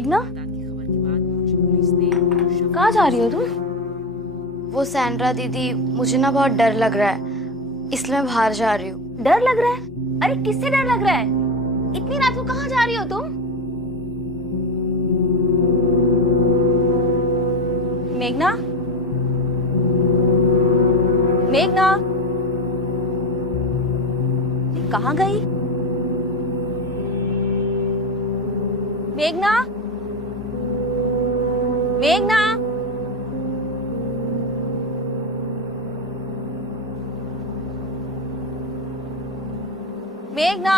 मेघना, कहाँ जा रही हो तुम? वो सैंड्रा दीदी, मुझे ना बहुत डर लग रहा है, इसलिए मैं बाहर जा रही हूँ। डर लग रहा है? अरे किससे डर लग रहा है? इतनी रात को कहाँ जा रही हो तुम? मेघना, मेघना, कहाँ गई? मेघना, मेघना, मेघना,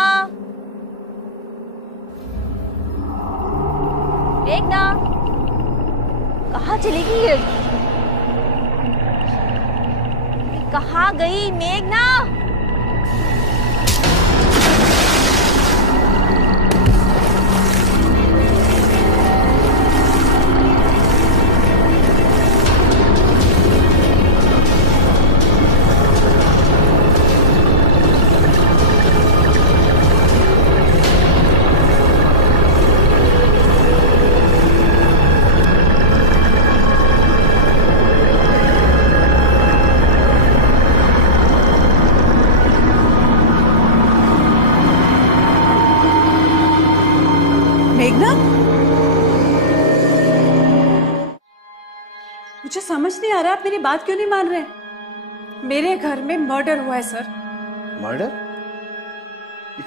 मेघना, कहाँ चली गई ये? कहाँ गई मेघना? मेघना, मुझे समझ नहीं आ रहा आप मेरी बात क्यों नहीं मान रहे? मेरे घर में मर्डर हुआ है सर। मर्डर?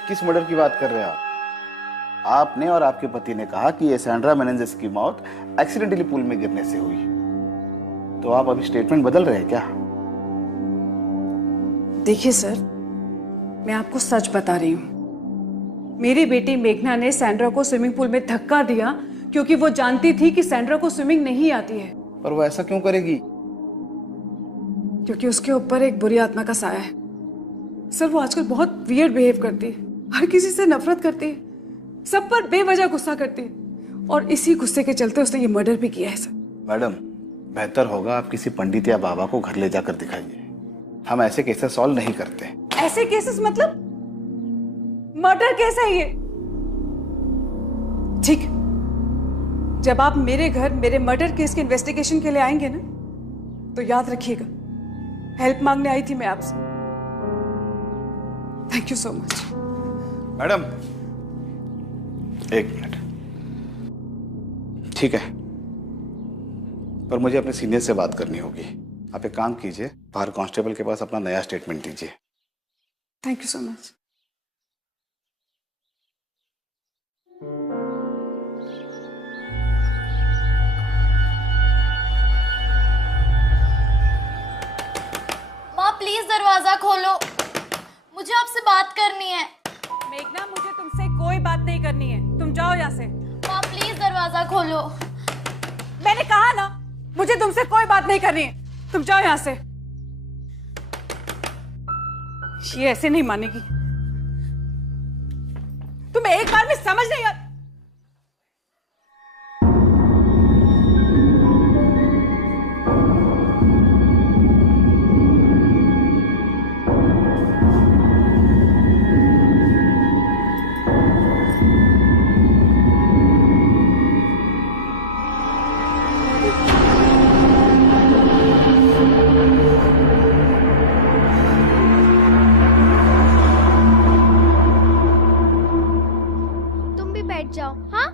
किस मर्डर की बात कर रहे हैं आप? आपने और आपके पति ने कहा कि ये सैंड्रा मेनेंजेस की मौत एक्सीडेंटली पूल में गिरने से हुई, तो आप अभी स्टेटमेंट बदल रहे हैं क्या? देखिए सर, मैं आपको सच बता रही हूँ। मेरी बेटी मेघना ने सैंड्रा को स्विमिंग पूल में धक्का दिया क्योंकि वो जानती थी कि सैंड्रा को स्विमिंग नहीं आती है। पर वो ऐसा क्यों करेगी? क्योंकि उसके ऊपर एक बुरी आत्मा का साया है। सर, वो आजकल बहुत वियर्ड बिहेव करती है, हर किसी से नफरत करती है, सब पर बेवजह गुस्सा करती है, और इसी गुस्से के चलते उसने ये मर्डर भी किया है सर। मैडम, बेहतर होगा आप किसी पंडित या बाबा को घर ले जाकर दिखाइए। हम ऐसे केसेस सॉल्व नहीं करते। ऐसे केसेस मतलब? मर्डर केस है ये। ठीक, जब आप मेरे घर मेरे मर्डर केस के इन्वेस्टिगेशन के लिए आएंगे ना, तो याद रखिएगा, हेल्प मांगने आई थी मैं आपसे। Thank you so much. Madam, एक मिनट। ठीक है, पर मुझे अपने सीनियर से बात करनी होगी। आप एक काम कीजिए, बाहर कांस्टेबल के पास अपना नया स्टेटमेंट दीजिए। Thank you so much. माँ प्लीज दरवाजा खोलो, मुझे आपसे बात करनी है। मेघना, मुझे तुमसे कोई बात नहीं करनी है, तुम जाओ यहाँ से। माँ प्लीज दरवाजा खोलो। मैंने कहा ना, मुझे तुमसे कोई बात नहीं करनी है, तुम जाओ यहाँ से। ये ऐसे नहीं मानेगी, तुम्हें एक बार में समझ नहीं आ। जाओ, हाँ?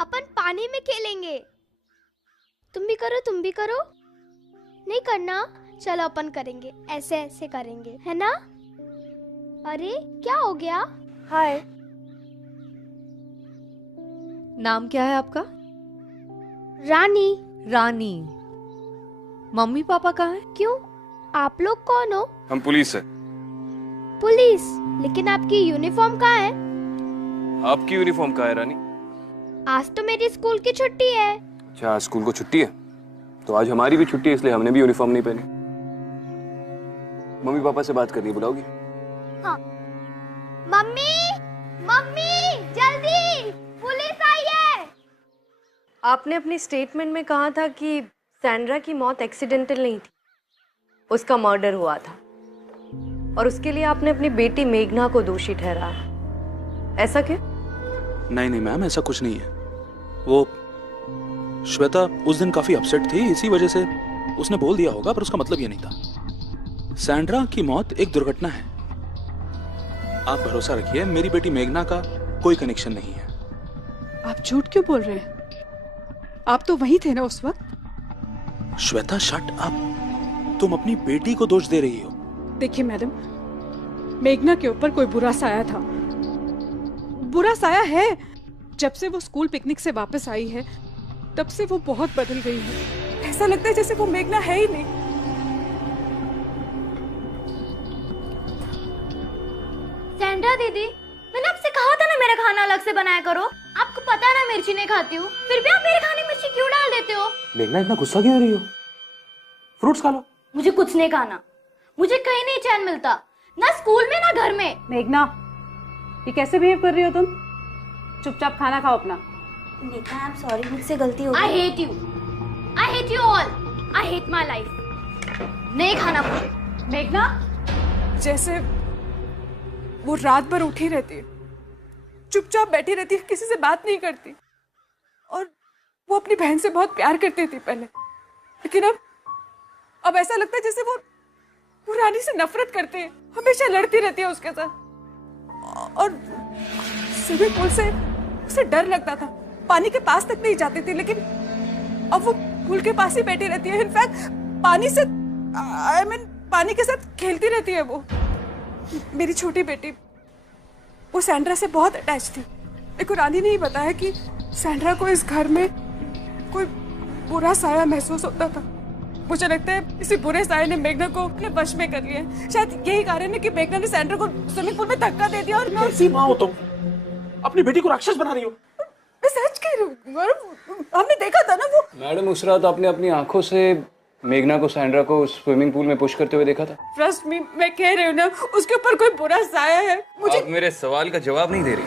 अपन पानी में खेलेंगे। तुम भी करो, तुम भी करो। नहीं करना? चलो अपन करेंगे, ऐसे ऐसे करेंगे, है ना? अरे क्या हो गया? हाय, नाम क्या है आपका? रानी। रानी। मम्मी पापा कहाँ हैं? क्यों, आप लोग कौन हो? हम पुलिस है। पुलिस? लेकिन आपकी यूनिफॉर्म कहाँ है? आपकी यूनिफॉर्म कहाँ है रानी? आज तो मेरी स्कूल की छुट्टी है। अच्छा, आज स्कूल को छुट्टी है, तो आज हमारी भी छुट्टी है, इसलिए हमने भी यूनिफॉर्म नहीं पहनी। मम्मी पापा से बात करनी, बुलाओगी? हाँ। मम्मी, मम्मी जल्दी, पुलिस आई है। आपने अपने स्टेटमेंट में कहा था कि सैंड्रा की मौत एक्सीडेंटल नहीं थी, उसका मर्डर हुआ था, और उसके लिए आपने अपनी बेटी मेघना को दोषी ठहराया। ऐसा क्यों? नहीं नहीं मैम, ऐसा कुछ नहीं है। वो श्वेता उस दिन काफी अपसेट थी, इसी वजह से उसने बोल दिया होगा, पर उसका मतलब ये नहीं था। सैंड्रा की मौत एक दुर्घटना है। आप भरोसा रखिए, मेरी बेटी मेघना का कोई कनेक्शन नहीं है। आप झूठ क्यों बोल रहे हैं? आप तो वहीं थे ना उस वक्त। श्वेता शट अप, तुम अपनी बेटी को दोष दे रही हो। देखिए मैडम, मेघना के ऊपर कोई बुरा साया था, बुरा साया है। जब से वो स्कूल पिकनिक से वापस आई है तब से वो बहुत बदल गई है। ऐसा लगता है जैसे वो मेघना है ही नहीं। सैंड्रा दीदी, मैंने आपसे कहा था ना मेरा खाना अलग से बनाया करो। आपको पता है ना मिर्ची नहीं खाती हूँ, फिर भी आप मेरे खाने में मिर्ची क्यों डाल देते हो? मेघना इतना गुस्सा क्यों हो रही हो? फ्रूट्स खा लो। मुझे कुछ नहीं खाना, मुझे कहीं नहीं चैन मिलता, ना स्कूल में ना घर में। मेघना, ये कैसे बिहेव कर रही हो तुम? चुपचाप खाना खाओ अपना। नेहा, आई एम सॉरी, मुझसे गलती हो गई। I hate you, I hate you all, I hate my life. नहीं खाना मुझे। मेघना, जैसे वो रात भर उठी रहती है, चुपचाप बैठी रहती है, किसी से बात नहीं करती। और वो अपनी बहन से बहुत प्यार करती थी पहले, लेकिन अब ऐसा लगता है जैसे वो रानी से नफरत करती है, हमेशा लड़ती रहती है उसके साथ। और स्विमिंग पूल से उसे डर लगता था, पानी के पास तक नहीं जाती थी, लेकिन अब वो पूल के पास ही बैठी रहती है। इनफैक्ट पानी से पानी के साथ खेलती रहती है वो। मेरी छोटी बेटी वो सैंड्रा से बहुत अटैच थी, लेकिन रानी ने ही बताया कि सैंड्रा को इस घर में कोई बुरा साया महसूस होता था। मुझे लगता है इसी बुरे साये ने मेघना को अपने वश में कर लिया। शायद यही कारण है कि मेघना ने सैंड्रा को स्विमिंग पूल में धक्का दे दिया। और मैं कैसी माँ हो तुम? अपनी बेटी को राक्षस बना रही हो। मैं सच कह रही हूँ, हमने देखा था ना वो। मैडम, उस रात आपने अपनी आंखों से मेघना को सैंड्रा को स्विमिंग पूल में पुश करते हुए देखा था। ट्रस्ट मी, मैं कह रही हूँ ना, उसके ऊपर कोई बुरा साया है। मुझे आप मेरे सवाल का जवाब नहीं दे रही।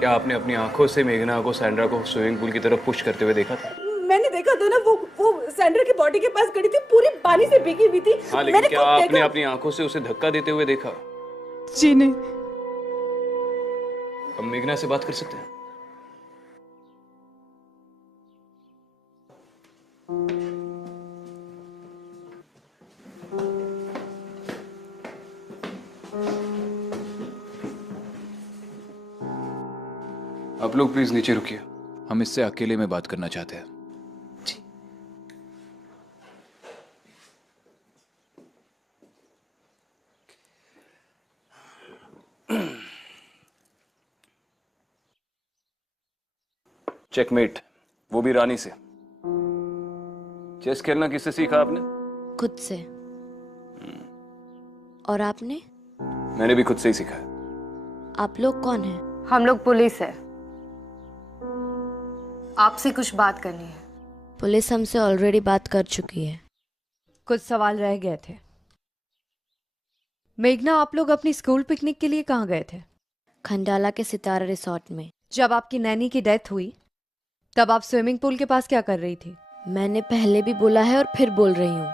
क्या आपने अपनी आंखों से मेघना को सैंड्रा को स्विमिंग पूल की तरफ पुश करते हुए देखा था? मैंने देखा था ना, वो सैंड्रा की बॉडी के पास खड़ी थी, पूरी पानी से भीगी हुई थी। हाँ, लेकिन क्या आपने अपनी आंखों से उसे धक्का देते हुए देखा? जी नहीं। हम मेघना से बात कर सकते हैं? आप लोग प्लीज नीचे रुकिए, हम इससे अकेले में बात करना चाहते हैं। चेकमेट, वो भी रानी से। चेस खेलना किससे सीखा आपने? खुद से। और आपने? मैंने भी खुद से ही सीखा है। आप लोग कौन हैं? हम लोग पुलिस है, आपसे कुछ बात करनी है। पुलिस हमसे ऑलरेडी बात कर चुकी है। कुछ सवाल रह गए थे। मेघना, आप लोग अपनी स्कूल पिकनिक के लिए कहाँ गए थे? खंडाला के सितारा रिसोर्ट में। जब आपकी नैनी की डेथ हुई तब आप स्विमिंग पूल के पास क्या कर रही थी? मैंने पहले भी बोला है और फिर बोल रही हूँ,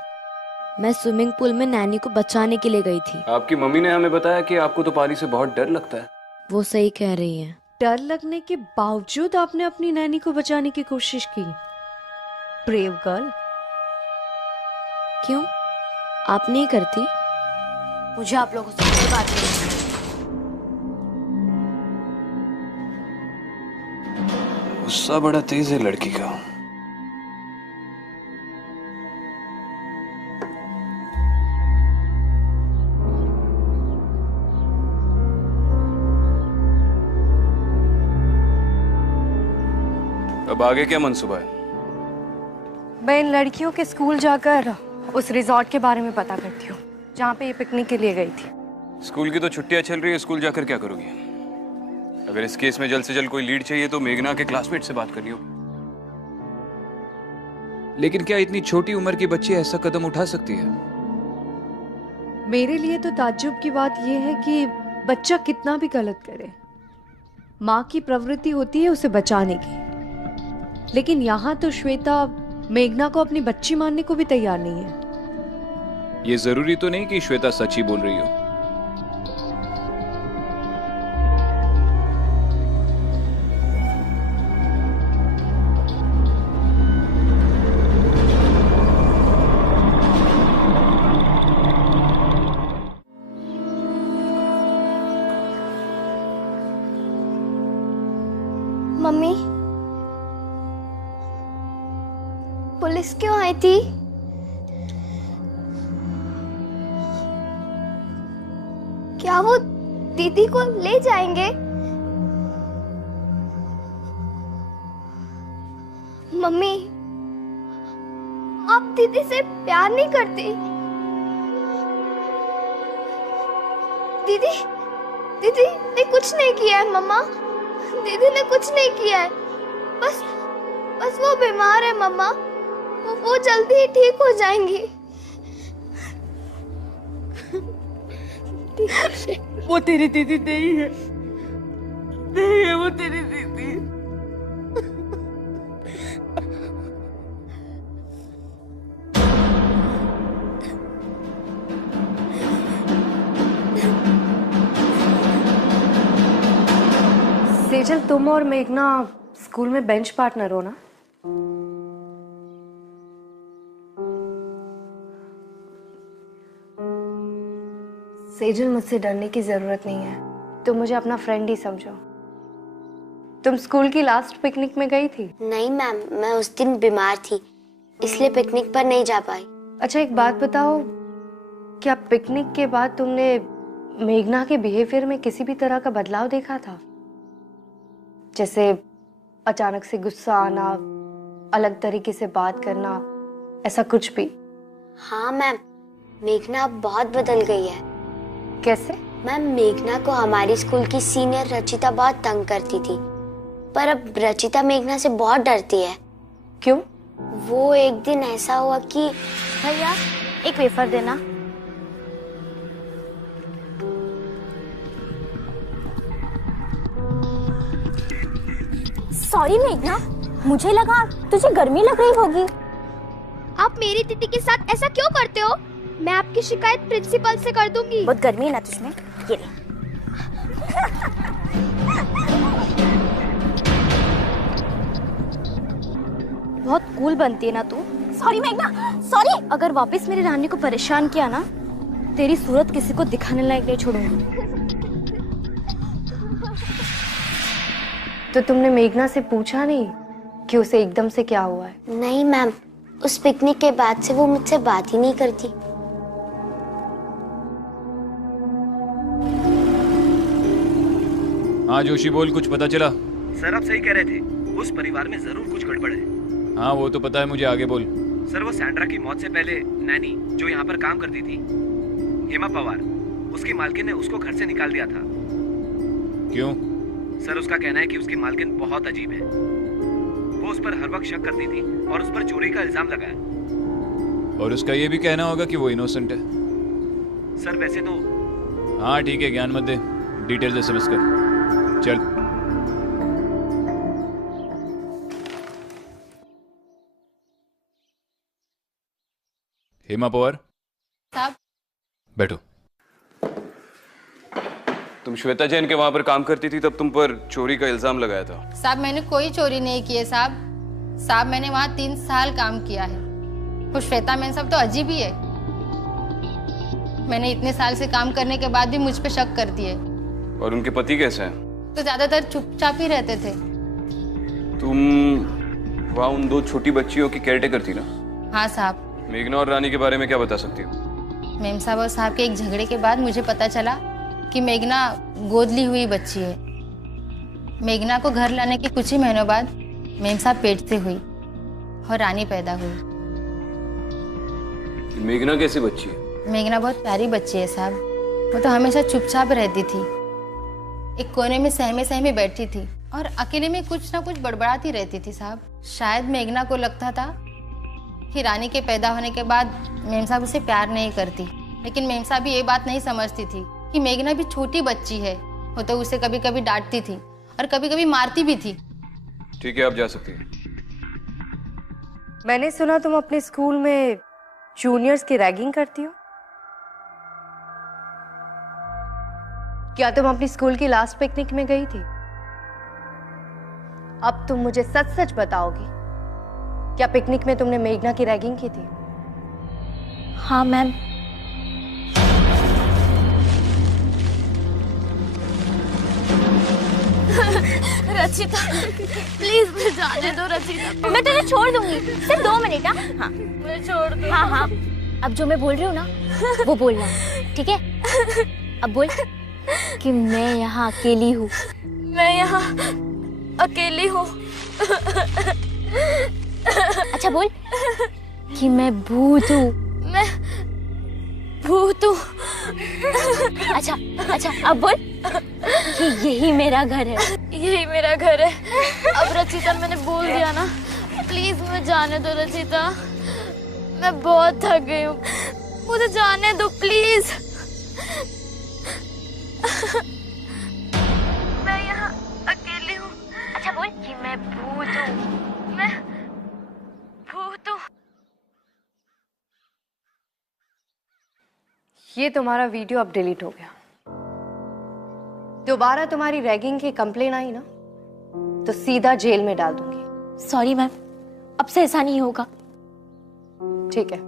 मैं स्विमिंग पूल में नैनी को बचाने के लिए गई थी। आपकी मम्मी ने हमें बताया कि आपको तो पानी से बहुत डर लगता है। वो सही कह रही है। डर लगने के बावजूद आपने अपनी नैनी को बचाने की कोशिश की। Brave girl. क्यों, आप नहीं करती? मुझे आप लोगों से कोई बात नहीं। गुस्सा बड़ा तेज है लड़की का। अब आगे क्या मंसूबा है? मैं इन लड़कियों के स्कूल जाकर उस रिजॉर्ट के बारे में पता करती हूँ जहाँ पे ये पिकनिक के लिए गई थी। स्कूल की तो छुट्टियां चल रही है, स्कूल जाकर क्या करोगी? अगर इस केस में जल्द से जल्द कोई लीड चाहिए तो मेघना के क्लासमेट से बात करनी होगी। लेकिन क्या इतनी छोटी उम्र की बच्ची ऐसा कदम उठा सकती है? मेरे लिए तो ताज्जुब की बात यह है कि बच्चा कितना भी गलत करे, माँ की प्रवृत्ति होती है उसे बचाने की। लेकिन यहाँ तो श्वेता मेघना को अपनी बच्ची मानने को भी तैयार नहीं है। ये जरूरी तो नहीं कि श्वेता सच ही बोल रही हो। पुलिस क्यों आई थी? क्या वो दीदी को ले जाएंगे? मम्मी, आप दीदी से प्यार नहीं करती? दीदी दीदी ने कुछ नहीं किया है मम्मा, दीदी ने कुछ नहीं किया है, बस वो बीमार है मम्मा, वो जल्दी ही ठीक हो जाएंगी। वो तेरी दीदी नहीं है, नहीं है वो तेरी दीदी। सेजल, तुम और मेघना स्कूल में बेंच पार्टनर हो ना? सेजल, मुझसे डरने की जरूरत नहीं है, तुम मुझे अपना फ्रेंड ही समझो। तुम स्कूल की लास्ट पिकनिक में गई थी? नहीं मैम, मैं उस दिन बीमार थी, इसलिए पिकनिक पर नहीं जा पाई। अच्छा, एक बात बताओ, क्या पिकनिक के बाद तुमने मेघना के बिहेवियर में किसी भी तरह का बदलाव देखा था? जैसे अचानक से गुस्सा आना, अलग तरीके से बात करना, ऐसा कुछ भी? हाँ मैम, मेघना अब बहुत बदल गई है। कैसे? मैम, मेघना को हमारी स्कूल की सीनियर रचिता बहुत तंग करती थी, पर अब रचिता मेघना से बहुत डरती है। क्यों? वो एक दिन ऐसा हुआ कि भैया एक वेफर देना। सॉरी मेघना, मुझे लगा तुझे गर्मी लग रही होगी। आप मेरी दीदी के साथ ऐसा क्यों करते हो? मैं आपकी शिकायत प्रिंसिपल से कर दूंगी। बहुत गर्मी है ना तुझमें, ये ले। बहुत कूल बनती है ना तू। सॉरी मेघना, सॉरी। अगर वापस मेरी रानी को परेशान किया ना, तेरी सूरत किसी को दिखाने लायक नहीं छोड़ूंगी। तो तुमने मेघना से पूछा नहीं कि उसे एकदम से क्या हुआ है? नहीं मैम, उस पिकनिक के बाद से वो मुझसे बात ही नहीं करती। हाँ जोशी, बोल, कुछ पता चला? सर आप सही कह रहे थे, उस परिवार में जरूर कुछ गड़बड़ है। हाँ वो तो पता है मुझे, आगे बोल। सर वो सैंड्रा की मौत से पहले नैनी जो यहाँ पर काम करती थी, हेमा पवार, उसकी मालकिन ने उसको घर से निकाल दिया था। क्यों? सर उसका कहना है कि उसकी मालकिन बहुत अजीब है, वो उस पर हर वक्त शक करती थी और उस पर चोरी का इल्जाम लगाया। और उसका ये भी कहना होगा कि वो इनोसेंट है। सर वैसे तो। हाँ ठीक है, ज्ञान मत दे, डिटेल्स एसएमएस कर। चल। हेमा पवार साहब, बैठो। तुम श्वेता जैन के वहां पर काम करती थी, तब तुम पर चोरी का इल्जाम लगाया था। साहब मैंने कोई चोरी नहीं की है साहब मैंने वहाँ 3 साल काम किया है। वो श्वेता मैन सब तो अजीब ही है। मैंने इतने साल से काम करने के बाद भी मुझ पे शक करती है। और उनके पति कैसे हैं? तो ज्यादातर चुपचाप ही रहते थे। तुम वहाँ उन 2 छोटी बच्चियों की केयरटेकर थी ना? हाँ साहब। मेघना और रानी के बारे में क्या बता सकती हो? मेम साहब और साहब के एक झगड़े के बाद मुझे पता चला कि मेघना गोद ली हुई बच्ची है। मेघना को घर लाने के कुछ ही महीनों बाद मेम साहब पेट से हुई और रानी पैदा हुई। मेघना कैसी बच्ची है? मेघना बहुत प्यारी बच्ची है साहब। वो तो हमेशा चुपचाप रहती थी, एक कोने में सहमे सहमे बैठती थी और अकेले में कुछ ना कुछ बड़बड़ाती रहती थी साहब। शायद मेघना को लगता था कि रानी के पैदा होने के बाद मेम साहब उसे प्यार नहीं करती, लेकिन मेम साहब भी ये बात नहीं समझती थी कि मेघना भी छोटी बच्ची है। वो तो उसे कभी कभी डांटती थी और कभी कभी मारती भी थी। ठीक है, आप जा सकती हैं। मैंने सुना तुम अपने स्कूल में जूनियर्स की रैगिंग करती हो। क्या तुम अपनी स्कूल की लास्ट पिकनिक में गई थी? अब तुम मुझे सच सच बताओगी, क्या पिकनिक में तुमने मेघना की रैगिंग की थी? हाँ मैम। रचिता प्लीज मुझे जाने दो रचिता। मैं तुझे छोड़ दूंगी, सिर्फ 2 मिनट। हाँ मुझे छोड़ दो। हाँ हाँ अब जो मैं बोल रही हूँ ना वो बोलना, ठीक है? अब बोल कि मैं यहाँ अकेली हूँ। मैं यहाँ अकेली हूँ। अच्छा बोल कि मैं भूत हूँ। मैं भूत हूँ। अच्छा अच्छा अब बोल कि यही मेरा घर है। यही मेरा घर है। अब रचिता मैंने बोल दिया ना, प्लीज मुझे जाने दो रचिता, मैं बहुत थक गई हूँ, मुझे जाने दो प्लीज। मैं यहाँ अकेली हूँ। अच्छा बोल कि मैं भूत हूँ। मैं भूत हूँ। ये तुम्हारा वीडियो अब डिलीट हो गया। दोबारा तुम्हारी रैगिंग की कंप्लेन आई ना तो सीधा जेल में डाल दूंगी। सॉरी मैम, अब से ऐसा नहीं होगा। ठीक है।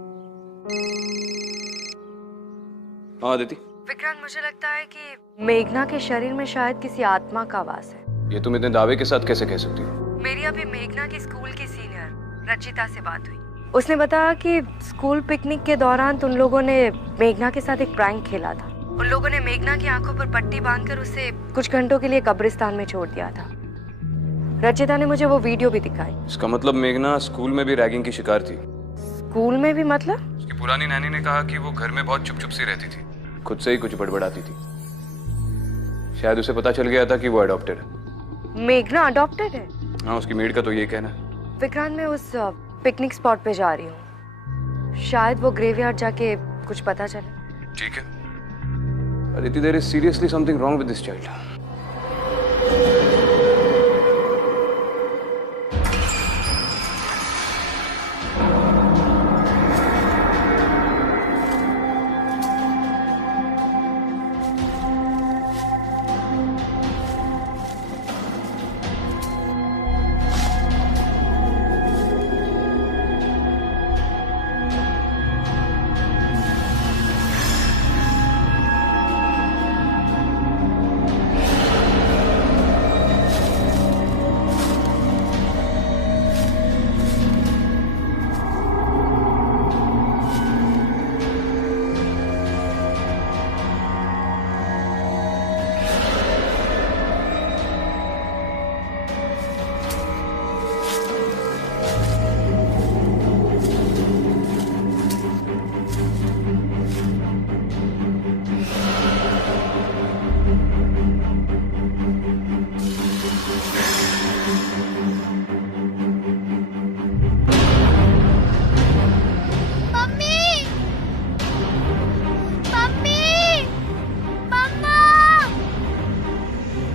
हाँ आदिति, विक्रांत मुझे लगता है कि मेघना के शरीर में शायद किसी आत्मा का वास है। ये तुम इतने दावे के साथ कैसे कह सकती हो? मेरी अभी मेघना की स्कूल की सीनियर रचिता से बात हुई। उसने बताया कि स्कूल पिकनिक के दौरान तुम लोगों ने मेघना के साथ एक प्रैंक खेला था। उन लोगों ने मेघना की आंखों पर पट्टी बांधकर उसे कुछ घंटों के लिए कब्रिस्तान में छोड़ दिया था। रचिता ने मुझे वो वीडियो भी दिखाई। इसका मतलब मेघना स्कूल में भी रैगिंग की शिकार थी? स्कूल में भी मतलब? उसकी पुरानी नानी ने कहा कि वो घर में बहुत चुप चुप सी रहती थी, खुद से ही कुछ बड़बड़ाती थी। शायद उसे पता चल गया था कि वो अडॉप्टेड है। मेघना अडॉप्टेड है? हाँ उसकी मेड का तो ये कहना है। विक्रांत मैं उस पिकनिक स्पॉट पे जा रही हूँ, शायद वो ग्रेवयार्ड जाके कुछ पता चले। ठीक है। Aditi, there is seriously something wrong with this child.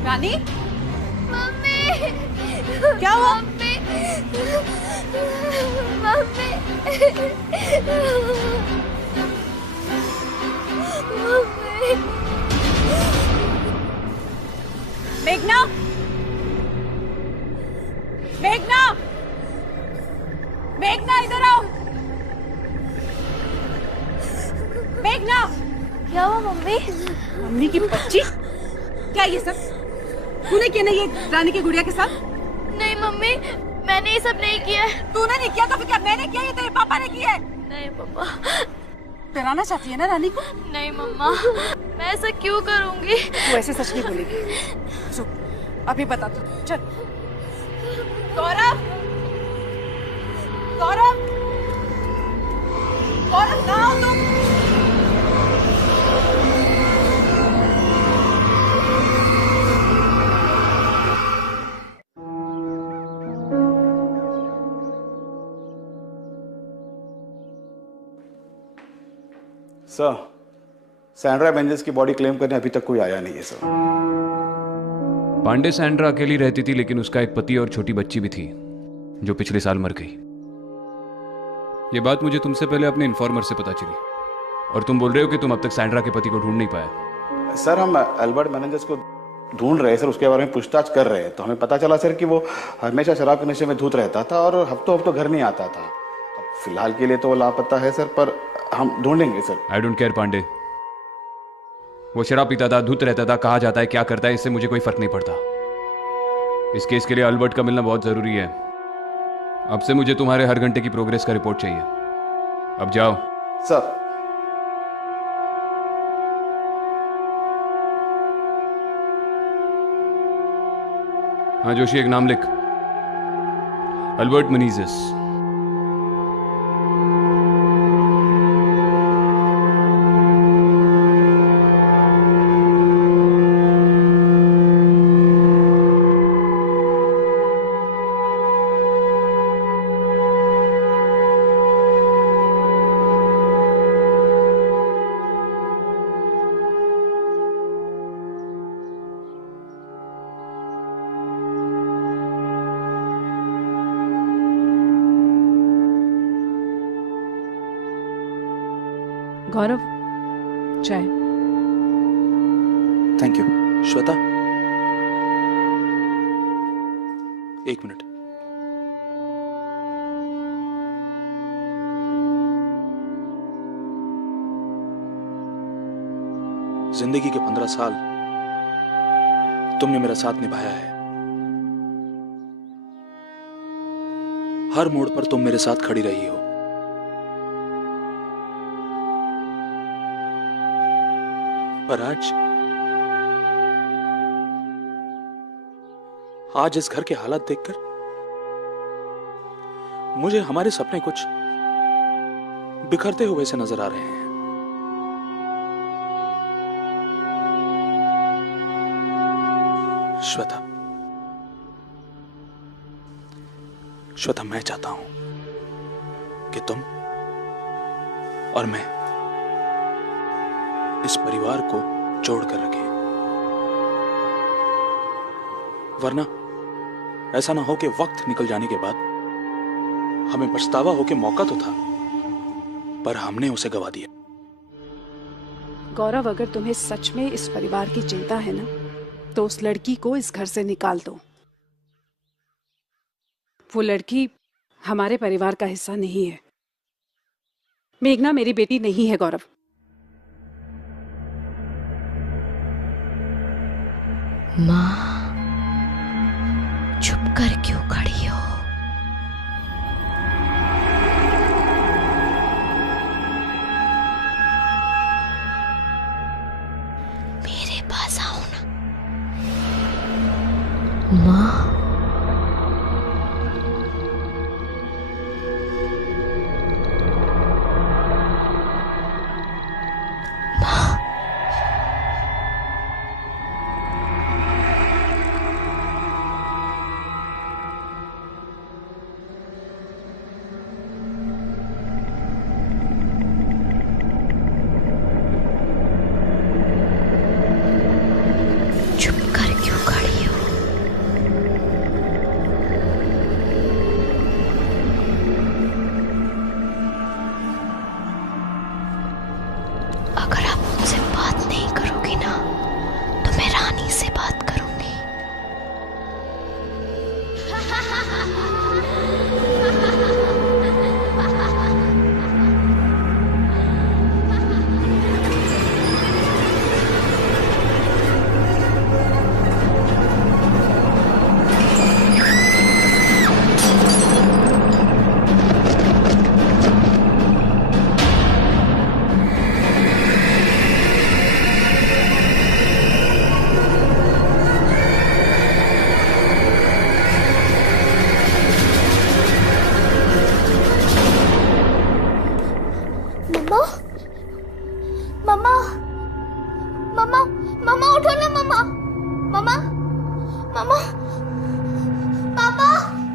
Rani, mummy क्या हुआ? मम्मी मेघना, मेघना, मेघना इधर आओ। मेघना, क्या हुआ मम्मी? मम्मी की बच्ची, क्या ये सब तूने किया? नहीं ये रानी की गुड़िया के साथ? नहीं मम्मी, मैंने ये सब नहीं किया है। तूने नहीं किया तो फिर क्या मैंने किया? ये तेरे पापा ने किया है। नहीं पापा। डराना चाहती है ना रानी को? नहीं मम्मा, मैं ऐसा क्यों करूंगी? तू ऐसे सच नहीं बोलेगी। चुप, अभी बता तू। चल। गौरव, गौरव, गौरव कहाँ हो तुम? सर, सैंड्रा मेंजेस की बॉडी क्लेम करने अभी तक कोई आया नहीं है सर। पांडे सैंड्रा अकेली रहती थी, लेकिन उसका एक पति और छोटी बच्ची भी थी जो पिछले साल मर गई। ये बात मुझे तुमसे पहले अपने इन्फॉर्मर से पता चली, और तुम बोल रहे हो कि तुम अब तक सैंड्रा के पति को ढूंढ नहीं पाया। सर हम एल्बर्ट मेनेंजेस को ढूंढ रहे हैं सर, उसके बारे में पूछताछ कर रहे हैं, तो हमें पता चला सर कि वो हमेशा शराब के नशे में धुत रहता था और हफ्तों हफ्तों घर नहीं आता था। अब फिलहाल के लिए तो वो लापता है सर, पर हम ढूंढेंगे sir. I don't care Pandey, वो शराब पीता था, धुत रहता था, कहाँ जाता है, क्या करता है, इससे मुझे कोई फर्क नहीं पड़ता। इस केस के लिए अल्बर्ट का मिलना बहुत जरूरी है। अब से मुझे तुम्हारे हर घंटे की प्रोग्रेस का रिपोर्ट चाहिए। अब जाओ। सर। हाँ जोशी, एक नाम लिख। अल्बर्ट मेनेज़ेस। गौरव, चाय। Thank you. श्वेता, एक मिनट। जिंदगी के 15 साल तुमने मेरा साथ निभाया है। हर मोड़ पर तुम मेरे साथ खड़ी रही हो। पर आज इस घर के हालात देखकर मुझे हमारे सपने कुछ बिखरते हुए से नजर आ रहे हैं। श्वेता, श्वेता, मैं चाहता हूं कि तुम और मैं इस परिवार को जोड़कर रखें, वरना ऐसा ना हो कि वक्त निकल जाने के बाद हमें पछतावा हो कि मौका तो था पर हमने उसे गवा दिया। गौरव, अगर तुम्हें सच में इस परिवार की चिंता है ना, तो उस लड़की को इस घर से निकाल दो। वो लड़की हमारे परिवार का हिस्सा नहीं है। मेघना मेरी बेटी नहीं है गौरव। माँ, चुप कर क्यों खड़ी हो? मेरे पास आओ ना। माँ,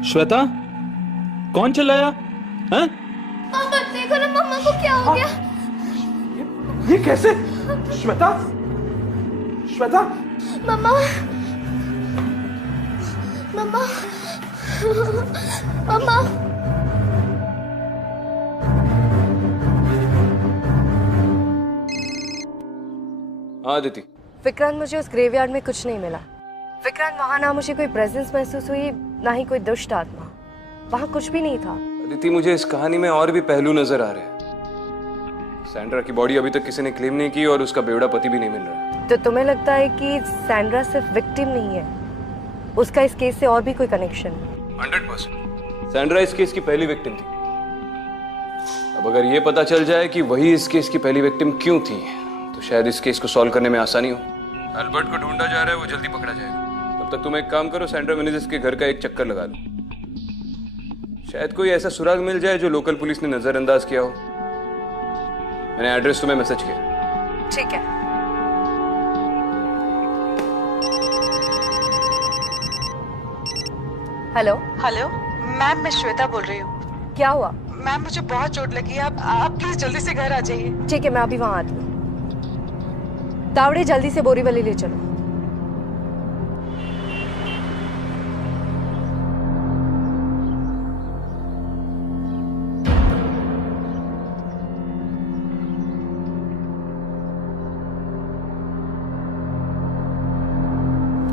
श्वेता, कौन चिल्लाया? हैं? पापा देखो ना, मम्मा को क्या हो गया? ये कैसे? श्वेता, श्वेता, मम्मा, मम्मा, मम्मा। हाँ अदिति। विक्रांत, मुझे उस ग्रेवयार्ड में कुछ नहीं मिला। विक्रांत, वहाँ ना मुझे कोई प्रेजेंस महसूस हुई, ना ही कोई दुष्ट आत्मा। वहाँ कुछ भी नहीं था। अदिति, मुझे इस कहानी में और भी पहलू नजर आ रहे हैं। सैंड्रा की बॉडी अभी तक किसी ने क्लेम नहीं की और उसका बेवड़ा पति भी नहीं मिल रहा है। तो तुम्हें लगता है कि सैंड्रा सिर्फ विक्टिम नहीं है, उसका इस केस से और भी कोई कनेक्शन है? 100%। सैंड्रा इस केस की पहली विक्टिम थी। अब अगर ये पता चल जाए कि वही इस केस की पहली विक्टिम क्यों थी, तो शायद इस केस को सॉल्व करने में आसानी हो। अल्बर्ट को ढूंढा जा रहा है, वो जल्दी पकड़ा जाएगा। तब तक तुम एक काम करो, सैंड्रा मेनेजेस के घर का एक चक्कर लगा लो। शायद कोई ऐसा सुराग मिल जाए जो लोकल पुलिस ने नजरअंदाज किया हो। मैंने एड्रेस तुम्हें मैसेज किया। ठीक है। हेलो हेलो मैम, मैं श्वेता बोल रही हूँ। क्या हुआ? मैम मुझे बहुत चोट लगी है, आप प्लीज जल्दी से घर आ जाइए। ठीक है, मैं अभी वहां आती हूँ। तावड़े, जल्दी से बोरीवली ले चलो।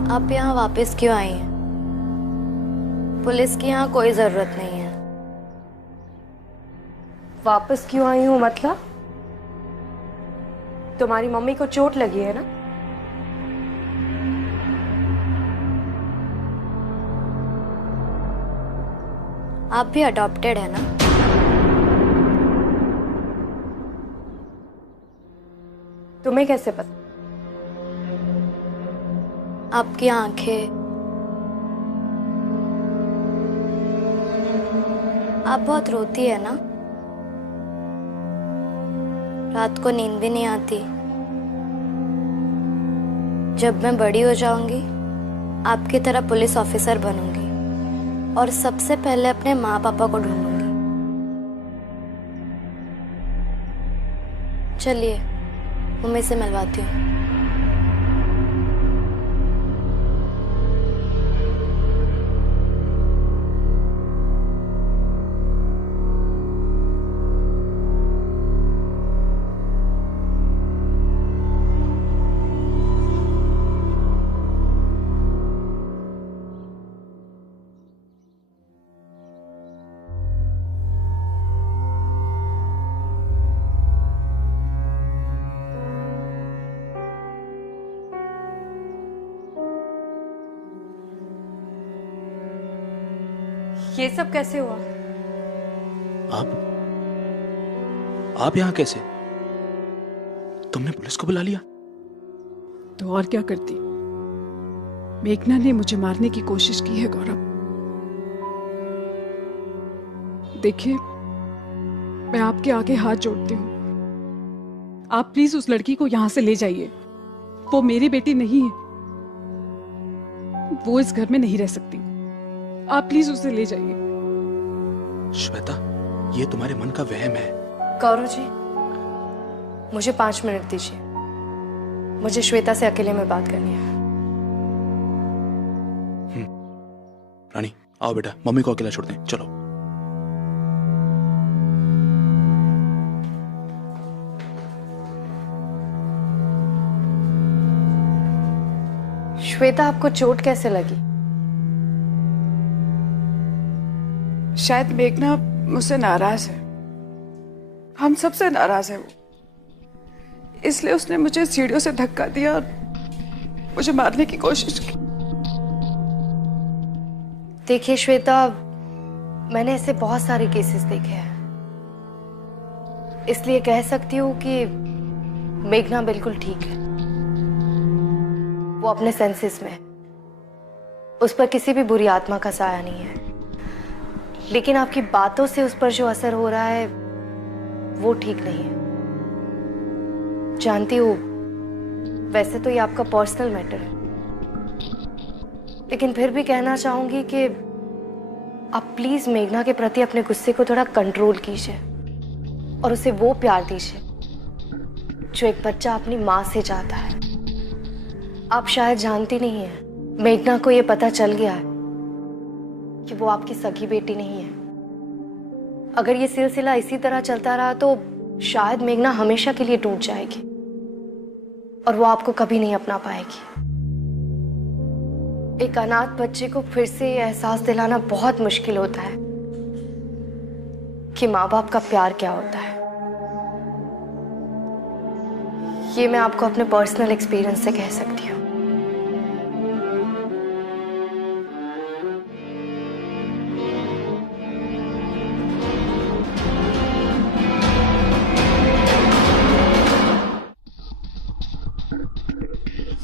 आप यहाँ वापस क्यों आई हैं? पुलिस की यहाँ कोई जरूरत नहीं है। वापस क्यों आई हूँ मतलब? तुम्हारी मम्मी को चोट लगी है ना? आप भी अडॉप्टेड है ना? तुम्हें कैसे पता? आपकी आंखें, आप बहुत रोती है ना? रात को नींद भी नहीं आती। जब मैं बड़ी हो जाऊंगी, आपकी तरह पुलिस ऑफिसर बनूंगी और सबसे पहले अपने माँ पापा को ढूंढूंगी। चलिए, मम्मी से मिलवाती हूँ। ये सब कैसे हुआ? आप यहाँ कैसे? तुमने पुलिस को बुला लिया? तो और क्या करती? मेघना ने मुझे मारने की कोशिश की है गौरव। देखिए, मैं आपके आगे हाथ जोड़ती हूँ। आप प्लीज उस लड़की को यहाँ से ले जाइए। वो मेरी बेटी नहीं है। वो इस घर में नहीं रह सकती। आप प्लीज उसे ले जाइए। श्वेता, ये तुम्हारे मन का वहम है। गौरव जी, मुझे 5 मिनट दीजिए। मुझे श्वेता से अकेले में बात करनी है। रानी, आओ बेटा, मम्मी को अकेला छोड़ दें। चलो। श्वेता, आपको चोट कैसे लगी? शायद मेघना मुझसे नाराज है। हम सबसे नाराज है वो। इसलिए उसने मुझे सीढ़ियों से धक्का दिया और मुझे मारने की कोशिश की। देखिए श्वेता, मैंने ऐसे बहुत सारे केसेस देखे हैं, इसलिए कह सकती हूँ कि मेघना बिल्कुल ठीक है। वो अपने सेंसेस में, उस पर किसी भी बुरी आत्मा का साया नहीं है। लेकिन आपकी बातों से उस पर जो असर हो रहा है वो ठीक नहीं है। जानती हूँ, वैसे तो ये आपका पर्सनल मैटर है, लेकिन फिर भी कहना चाहूंगी कि आप प्लीज मेघना के प्रति अपने गुस्से को थोड़ा कंट्रोल कीजिए और उसे वो प्यार दीजिए जो एक बच्चा अपनी माँ से चाहता है। आप शायद जानती नहीं है, मेघना को ये पता चल गया है कि वो आपकी सगी बेटी नहीं है। अगर ये सिलसिला इसी तरह चलता रहा तो शायद मेघना हमेशा के लिए टूट जाएगी और वो आपको कभी नहीं अपना पाएगी। एक अनाथ बच्चे को फिर से ये एहसास दिलाना बहुत मुश्किल होता है कि माँ बाप का प्यार क्या होता है। ये मैं आपको अपने पर्सनल एक्सपीरियंस से कह सकती हूँ।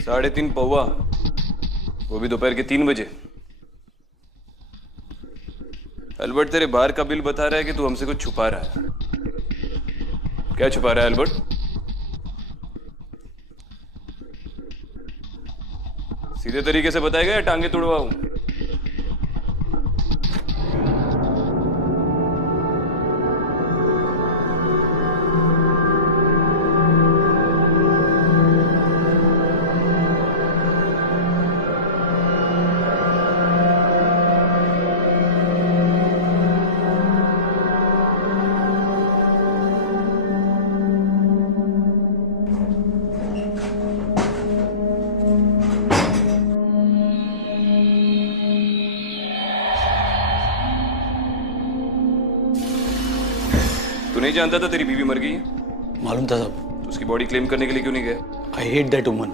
3:30 पौवा, वो भी दोपहर के 3 बजे। अल्बर्ट, तेरे बाहर का बिल बता रहा है कि तू हमसे कुछ छुपा रहा है। क्या छुपा रहा है अल्बर्ट? सीधे तरीके से बताएगा या टांगे तुड़वाऊं? तू नहीं जानता था तेरी बीवी मर गई है? मालूम था साहब। तो उसकी बॉडी क्लेम करने के लिए क्यों नहीं गया? I hate that woman.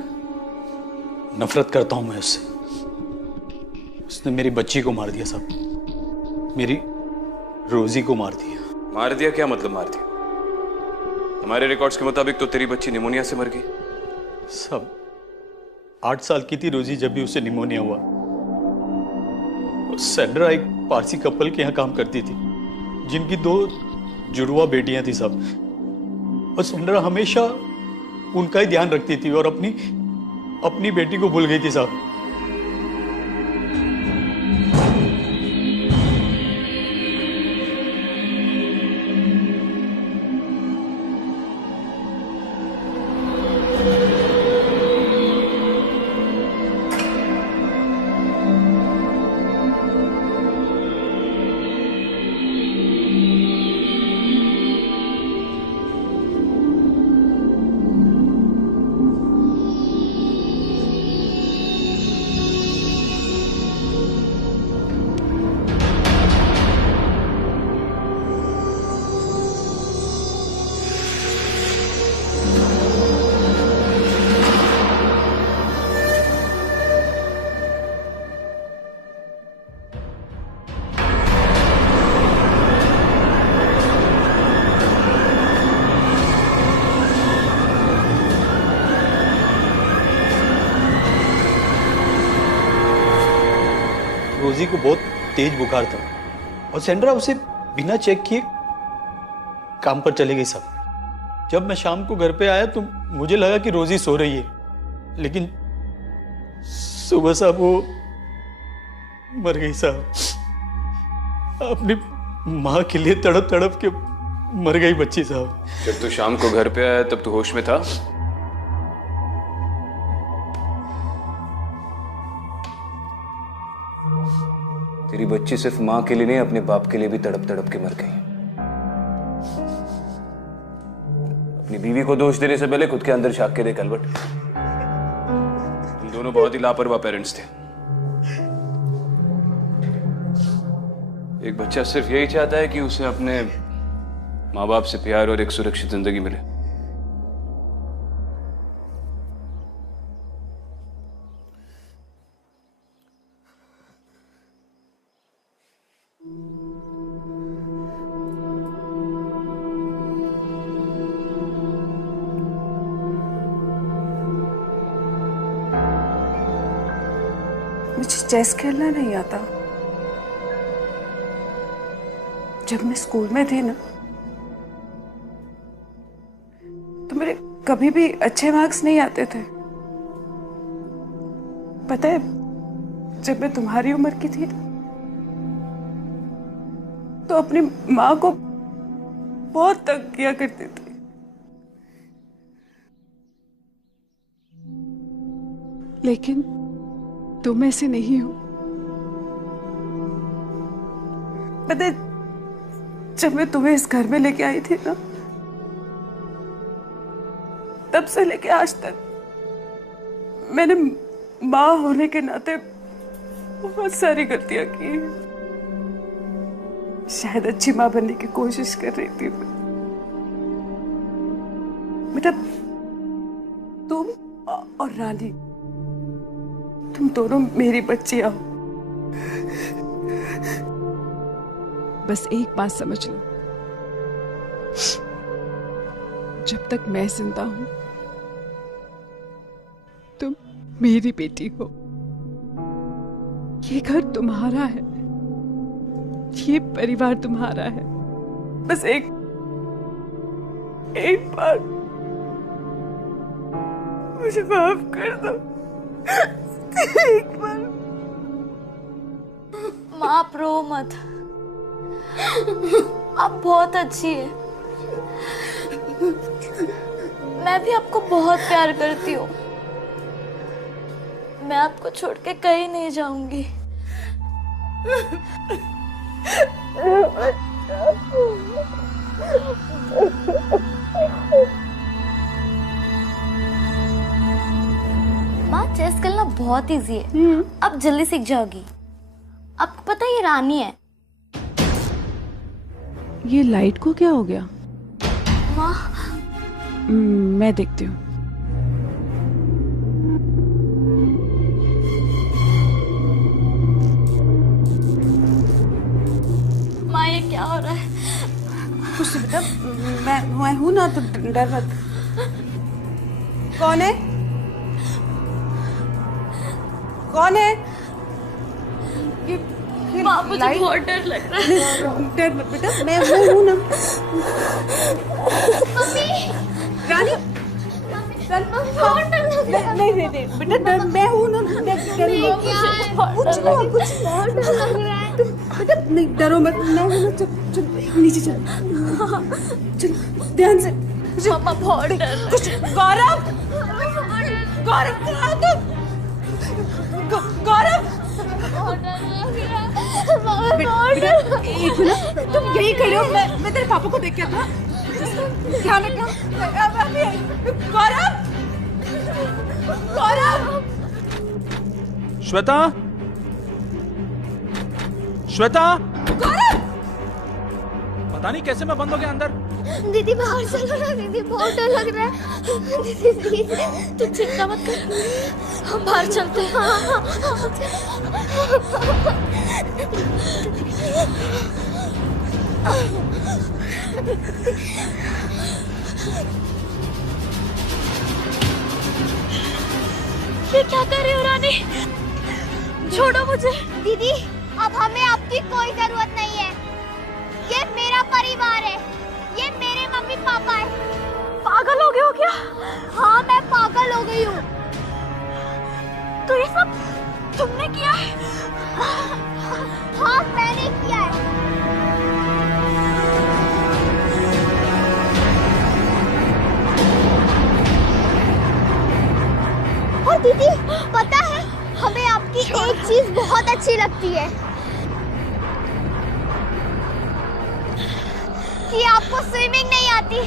नफरत करता हूं मैं उससे। उसने मेरी बच्ची को मार दिया साहब, मेरी रोजी को मार दिया। मार दिया? क्या मतलब मार दिया? हमारे रिकॉर्ड्स के मुताबिक तो तेरी बच्ची निमोनिया से मर गई। सब 8 साल की थी रोजी जब भी उसे निमोनिया हुआ। और सैंड्रा एक पारसी कपल के यहाँ काम करती थी जिनकी 2 जुड़वा बेटियां थी साहब। और सैंड्रा हमेशा उनका ही ध्यान रखती थी और अपनी बेटी को भूल गई थी साहब। रोजी को बहुत तेज बुखार था और सैंड्रा उसे बिना चेक किए काम पर चली गई साहब। जब मैं शाम को घर पे आया तो मुझे लगा कि रोजी सो रही है, लेकिन सुबह साहब वो मर गई साहब। अपनी माँ के लिए तड़प तड़प के मर गई बच्ची साहब। जब तू शाम को घर पे आया तब तू होश में था? तेरी बच्ची सिर्फ मां के लिए नहीं, अपने बाप के लिए भी तड़प तड़प के मर गई। अपनी बीवी को दोष देने से पहले खुद के अंदर झांक के देख अल्बर्ट। तुम दोनों बहुत ही लापरवाह पेरेंट्स थे। एक बच्चा सिर्फ यही चाहता है कि उसे अपने माँ बाप से प्यार और एक सुरक्षित जिंदगी मिले। मुझे चेस खेलना नहीं आता। जब मैं स्कूल में थी ना तो मेरे कभी भी अच्छे मार्क्स नहीं आते थे। पता है, जब मैं तुम्हारी उम्र की थी तो अपनी माँ को बहुत तंग किया करती थी। लेकिन तुम ऐसे नहीं हो। पता है, जब मैं तुम्हें इस घर में लेके आई थी ना, तब से लेके आज तक मैंने माँ होने के नाते बहुत सारी गलतियां की। शायद अच्छी माँ बनने की कोशिश कर रही थी मैं। बेटा, तुम और रानी, तुम दोनों मेरी बच्चियां हो। बस एक बात समझ लो, जब तक मैं जिंदा हूं मेरी बेटी हो। ये घर तुम्हारा है, ये परिवार तुम्हारा है। बस एक बार मुझे माफ कर दो, एक बार। माँ आप रो मत, आप बहुत अच्छी है। मैं भी आपको बहुत प्यार करती हूँ। मैं आपको छोड़ के कहीं नहीं जाऊंगी। माँ चेस खेलना बहुत इजी है, आप जल्दी सीख जाओगी। आपको पता है ये रानी है। ये लाइट को क्या हो गया? माँ मैं देखती हूँ। माँ ये क्या हो रहा है? कुछ बेटा, मैं हूं ना, तो डर मत। कौन है? कौन है? ये माँ मुझे बहुत डर लग रहा है। डर मत बेटा, मैं हूं ना। मम्मी, रानी, नहीं बेटा, डर मैं हूं ना। कुछ बेटा, नहीं डरो मत। मैं हूं ना। चल नीचे चल ध्यान से। मम्मा बहुत डर। कुछ गौरव कहाँ तुम? गौरव बेटा, एक मिनट, तुम यही खड़े हो। मैं तेरे पापा को देख के था। ध्यान रखना। गौरव श्वेता, श्वेता, गौरव, पता नहीं कैसे मैं बंद हो गया अंदर। दीदी बाहर चलो ना, दीदी बहुत डर लग रहा है। दीदी प्लीज, तू चिंता मत कर, हम बाहर चलते हैं। ये क्या कर रही हो रानी? छोड़ो मुझे। दीदी अब हमें आपकी कोई जरूरत नहीं है। ये मेरा परिवार है, ये मेरे मम्मी पापा है। पागल हो गए हो क्या? हाँ मैं पागल हो गई हूँ। तो ये सब तुमने किया है? हाँ मैंने किया है। और दीदी पता है, हमें आपकी एक चीज बहुत अच्छी लगती है कि आपको स्विमिंग नहीं आती।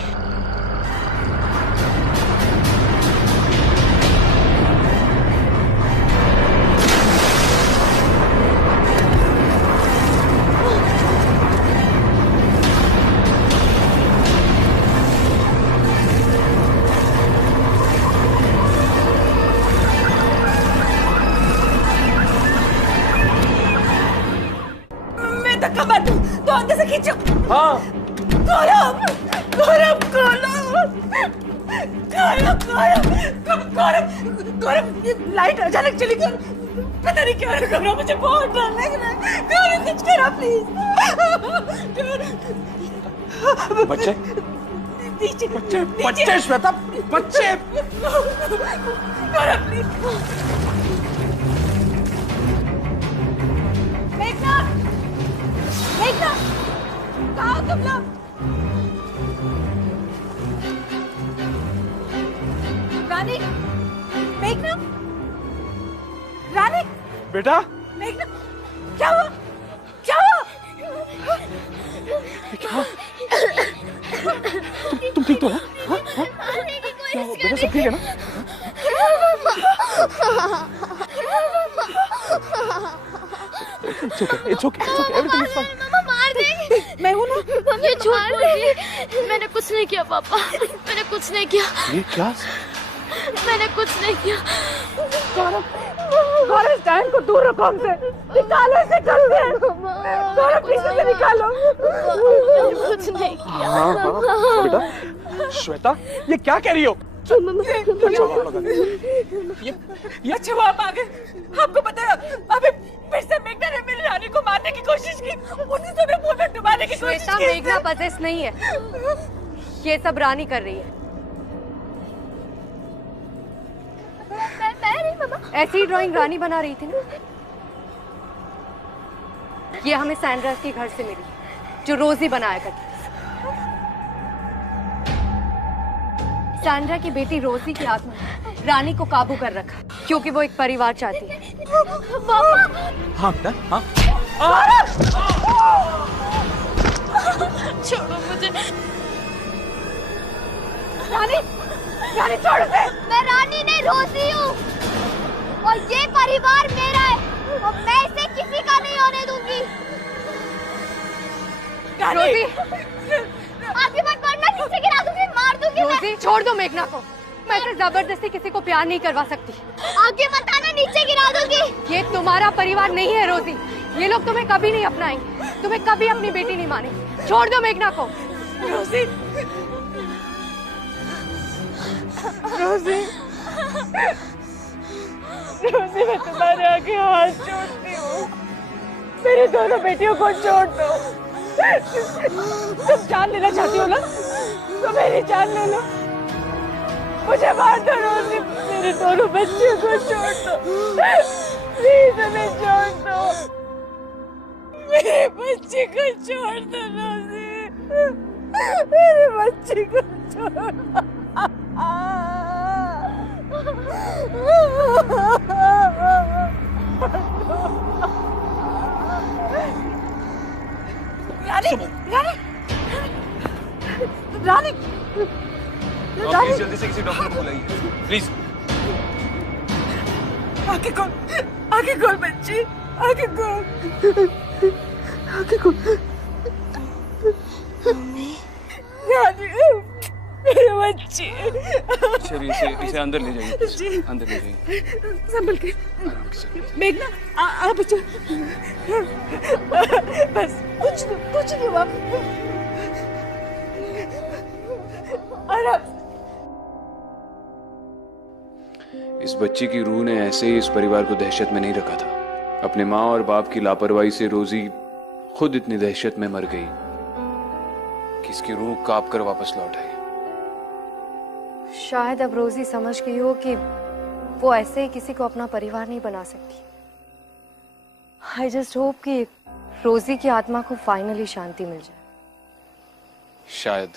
तो अंदर से खींचो। हाँ गौरव, गौरव, गौरव, लाइट अचानक चली गई। पता नहीं क्या हो रहा, मुझे बहुत डर लग रहा है। गौरव कुछ करो प्लीज। बच्चे, नीचे, बच्चे श्वेता, बच्चे। गौरव प्लीज। मेघना, मेघना, कहाँ हो तुम लोग? रानी, मेघना, रानी, बेटा, मेघना, क्या हुआ? क्या हुआ? क्या? तुम ठीक तो हो? बेटा सब ठीक है ना? It's okay. Everything is fine. मामा मार देंगे। मैं हूँ ना। ये झूठ बोल रही है। मैंने कुछ नहीं किया पापा, मैंने कुछ नहीं किया। ये क्या? मैंने कुछ नहीं किया। गौरव स्टैंड को दूर रखो हमसे। निकालो इसे जल्दी। गौरव पीछे से निकालो। कुछ नहीं किया। हाँ, बेटा, श्वेता, ये क्या कह रही हो? अच्छा वो आप आ गए। आपको पता है अभी फिर से मेघना ने मेरी रानी को मारने की कोशिश की, उसी समय पूल में डुबाने की कोशिश श्वेता, की। मेघना पजेस नहीं है, ये सब रानी कर रही है। मैं नहीं मम्मा। ऐसी ड्राइंग रानी बना रही थी ना। ये हमें सैंड्रा के घर से मिली, जो रोजी बनाया करती थी। सैंड्रा की बेटी रोजी की आत्मा ने रानी को काबू कर रखा, क्योंकि वो एक परिवार चाहती है। हाँ बेटा, हाँ। छोड़ो मुझे। रानी, रानी छोड़ दे। मैं रानी नहीं, रोजी हूँ, और ये परिवार मेरा है, और मैं इसे किसी का नहीं होने दूंगी। रोजी, आगे मत बढ़ना, नीचे गिरा दूंगी, मार दूंगी। रोजी, छोड़ दो मेघना को। मैं इसे जबरदस्ती किसी को प्यार नहीं करवा सकती। आगे मत आना, नीचे गिरा दूंगी। ये तुम्हारा परिवार नहीं है रोजी। ये लोग तुम्हें कभी नहीं अपनाएंगे, तुम्हें कभी अपनी बेटी नहीं मानेंगे। छोड़ दो मेघना को। रोजी, रोजी, रोजी, मैं तुम्हारे आगे हाथ जोड़ती हूँ, मेरी दोनों बेटियों को छोड़ दो। तुम जान लेना चाहती हो ना, तो मेरी जान ले लो, मुझे मार दो रोजी, मेरे दोनों बच्चों को छोड़ दो, प्लीज हमें छोड़ दो, मेरे बच्चे को छोड़ दो रोजी, मेरे बच्चे को छोड़ दो। रानी, रानी, रानी, प्लीज जल्दी से किसी डॉक्टर को बुलाइए, प्लीज। आगे खोल बच्ची, आगे खोल, आगे खोल। रानी, मेरे बच्चे। चलिए इसे अंदर ले जाइए, अंदर ले जाइए। संभल के। मेघना, आ बच्चों, बस कुछ दो आप। इस बच्ची की रूह ने ऐसे ही इस परिवार को दहशत में नहीं रखा था। अपने माँ और बाप की लापरवाही से रोजी खुद इतनी दहशत में मर गई कि इसकी रूह कांप कर वापस लौट आई। शायद अब रोजी समझ गई हो कि वो ऐसे ही किसी को अपना परिवार नहीं बना सकती। आई जस्ट होप कि रोजी की आत्मा को फाइनली शांति मिल जाए। शायद।